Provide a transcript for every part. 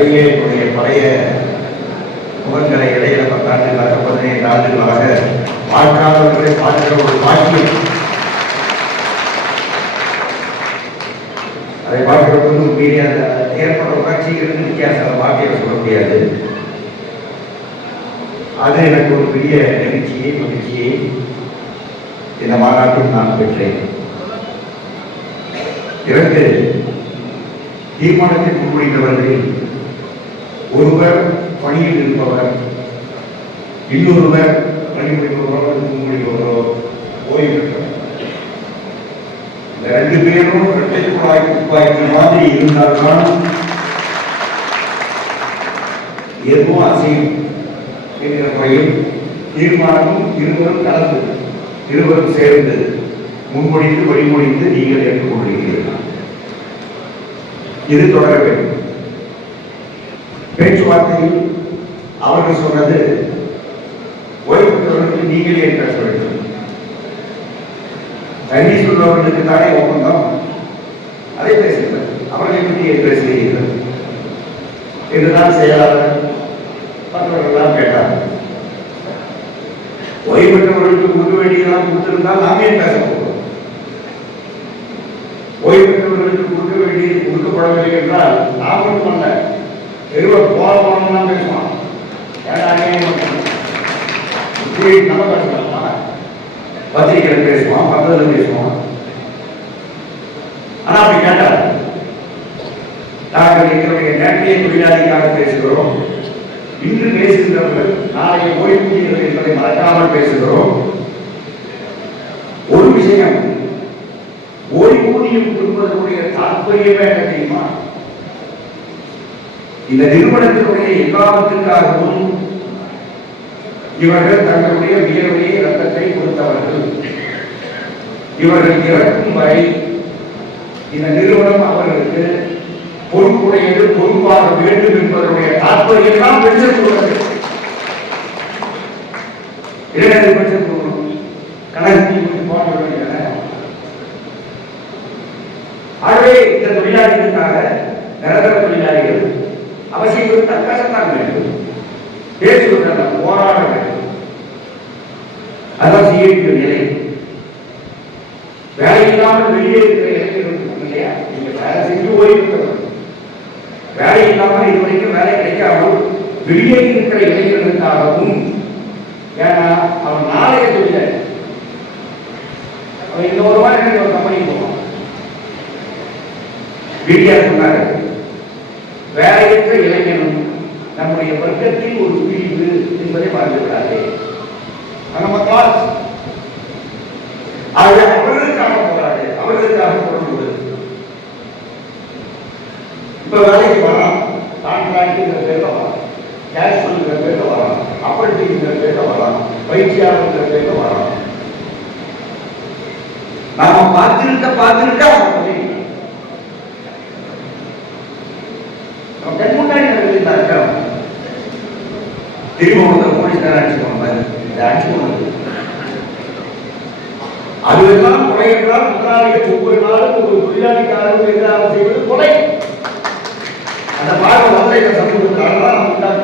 இடையே என்னுடைய பழைய முகங்களை இடையில பத்தாண்டுகளாக பதினைந்து ஆண்டுகளாக பார்க்காதவர்களை பார்க்கிற ஒரு பாக்கியம். அதை பார்க்கிறதுக்கு போது மீறி அந்த ஏற்பட உணர்ச்சிகளுக்கு வித்தியாசம் வாக்கியம் சொல்ல முடியாது. அது எனக்கு ஒரு பெரிய நிகழ்ச்சியை மகிழ்ச்சியை இந்த மாநாட்டில் நான் பெற்றேன். இரண்டு தீர்மானத்தை முன்மொழிந்தவர்களில் ஒருவர் பணியில் இருப்பவர் இன்னொருவர் பணி முடிப்பவரோ முன்மொழிபவரோ ஓய்வு பெற்றவர். இந்த ரெண்டு பேரும் இரட்டை குழாய் குப்பாய்க்கு மாதிரி இருந்தால்தான் எதுவும் அசையும் என்கிற முறையில் தீர்மானமும் இருவரும் கலந்து இருவரும் சேர்ந்து முன்மொழிந்து வழிமொழிந்து நீங்கள் ஏற்றுக்கொண்டிருக்கிறீர்கள் இது தொடர வேண்டும் பேச்சுவார்த்தையில் அவர்கள் சொன்னது ஓய்வு பெற்றவர்களுக்கு நீங்களே பேச வேண்டும்? சர்வீஸ் உள்ளவர்களுக்கு தானே ஒப்பந்தம்? அதை பேசுங்கள். அவர்களை பற்றி ஏன் பேசுகிறீர்கள்? என்றுதான் செயலாளர் மற்றவர்கள்லாம் கேட்டார் ஓய்வு பெற்றவர்களுக்கு கொடுக்க வேண்டியதெல்லாம் கொடுத்திருந்தால் நாம் ஏன் பேச போகிறோம்? ஓய்வு பெற்றவர்களுக்கு கொடுக்க வேண்டியது கொடுக்கப்படவில்லை என்றால் நாம் மட்டுமல்ல தெருவில் போற போனோம்னா பேசுவான். ஏன்னா அநியாயம் இப்படி நம்ம பேசுவான் பக்கத்தில் பேசுவான். ஆனா அப்படி கேட்டார். நாங்கள் எங்களுடைய நேற்றைய தொழிலாளிக்காக பேசுகிறோம். இன்று பேசுகிறவர்கள் நாளைய ஓய்வூதியர்கள் என்பதை மறக்காமல் பேசுகிறோம். ஒரு விஷயம் ஓய்வூதியம் கொடுப்பதற்குரிய தாற்பயமே என்ன தெரியுமா? இந்த நிறுவனத்தினுடைய எல்லாவற்றுக்காகவும் இவர்கள் தங்களுடைய வியர்வையை ரத்தத்தை கொடுத்தவர்கள். இவர்கள் இறக்கும் வரை இந்த நிறுவனம் அவர்களுக்கு பொறுப்புடையது பொறுப்பாக வேண்டும் என்பதனுடைய தாற்பயம் தான் பெற்றுக் கொள்வது இளைஞர்கள் பெற்றுக் கொள்ளணும் கணக்கு ஆகவே இந்த தொழிலாளிகளுக்காக நிரந்தர தொழிலாளிகள் அவசியம் பேசத்தான் வேண்டும் பேசுவதல்ல போராட வேண்டும் அதான் செய்ய நிலை. வேலை இல்லாமல் வெளியே இருக்கிற இளைஞர்கள் இல்லையா? நீங்க வேலை செஞ்சு ஓய்வு பெறணும் வேலை இல்லாமல் இதுவரைக்கும் வேலை கிடைக்காமல் வெளியே இருக்கிற இளைஞர்களுக்காகவும் ஏன்னா அவன் நாளைய தொழில அவன் இந்த வாரம் ஒரு கம்பெனி போவான். வீடியா சொன்னாரு. வேலையற்ற இளைஞனும் நம்முடைய வர்க்கத்தில் ஒரு பிரிவு என்பதை மறந்துவிடாதே. நம்ம கிளாஸ் ஆகவே அவர்களுக்காக போராடு அவர்களுக்காக போடுவது இப்ப வேலைக்கு வரலாம் கான்ட்ராக்டுங்கிற பேர்ல வரலாம். கேஷ் பேர்ல வரலாம். அப்படிங்கிற பேர்ல வரலாம். பயிற்சியாளர்ங்கிற பேர்ல வரலாம். நாம பார்த்திருக்க பார்த்திருக்க அவன் பதிவு நம்ம கண் தர்க்கம். நடக்குது திரும்ப ஒருத்தர் போலீஸ்கார அடிச்சுக்கோங்க இந்த அடிச்சுக்கோங்க. அதுவெல்லாம் கொலை என்றால் முதலாளிகள் ஒவ்வொரு நாளும் ஒரு தொழிலாளிக்காரர்கள் எதிராக செய்வது கொலை. அந்த பார்வை மதுரை சமூகத்தால்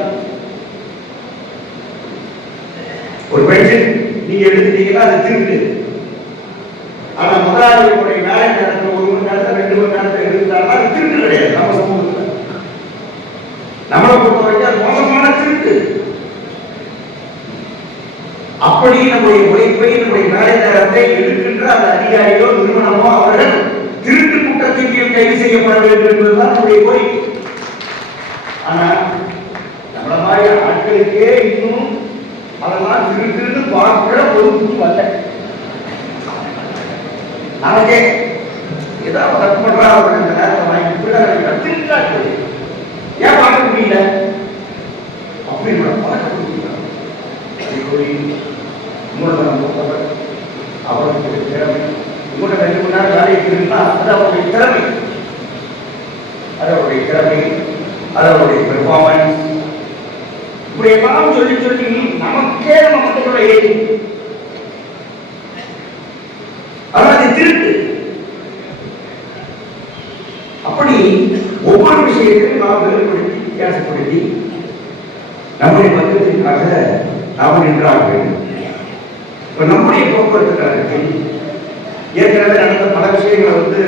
ஒரு பென்ஷன் நீங்க எடுத்துட்டீங்கன்னா அது திருட்டு. ஆனா முதலாளிகளுடைய வேலை நடக்கிற ஒரு மணி நேரத்தில் எடுத்தாலும் அது திருட்டு கிடையாது நம்ம சமூகத்தில் நம்மளை பொறுத்த வரைக்கும் அது மோசமான திருட்டு அப்படி நம்முடைய உழைப்பை நம்முடைய வேலை நேரத்தை எடுக்கின்ற அந்த அதிகாரியோ நிறுவனமோ அவர்கள் திருட்டு குற்றத்தின் கீழ் கைது செய்யப்பட வேண்டும் என்பதுதான் நம்முடைய கோரிக்கை. ஆனா நம்மள மாதிரி ஆட்களுக்கே இன்னும் அதெல்லாம் திருட்டுன்னு பார்க்கிற பொறுப்பு வரல நமக்கே ஏதாவது தப்பு பண்றா அவர்கள் இந்த வாங்கி ஏன் பார்க்க முடியல? அப்படி கூட பார்க்க முடியல. மூலதனம் திறமை உங்களோட ரெண்டு மணி நேரம் வேலைக்கு இருந்தா அது அவருடைய திறமை. அது அவருடைய திறமை அது அவருடைய பெர்ஃபார்மன்ஸ் இப்படி எல்லாம் சொல்லி சொல்லி நமக்கே நம்ம மக்களோட ஏறி. ஆனால் அது திருட்டு. அப்படி ஒவ்வொரு விஷயத்தையும் நாம் வேறுபடுத்தி வித்தியாசப்படுத்தி நம்முடைய மக்களுக்காக நாம் நின்றாக வேண்டும். இப்போ நம்முடைய போக்குவரத்துக்காக ஏற்கனவே நடந்த பல விஷயங்களை வந்து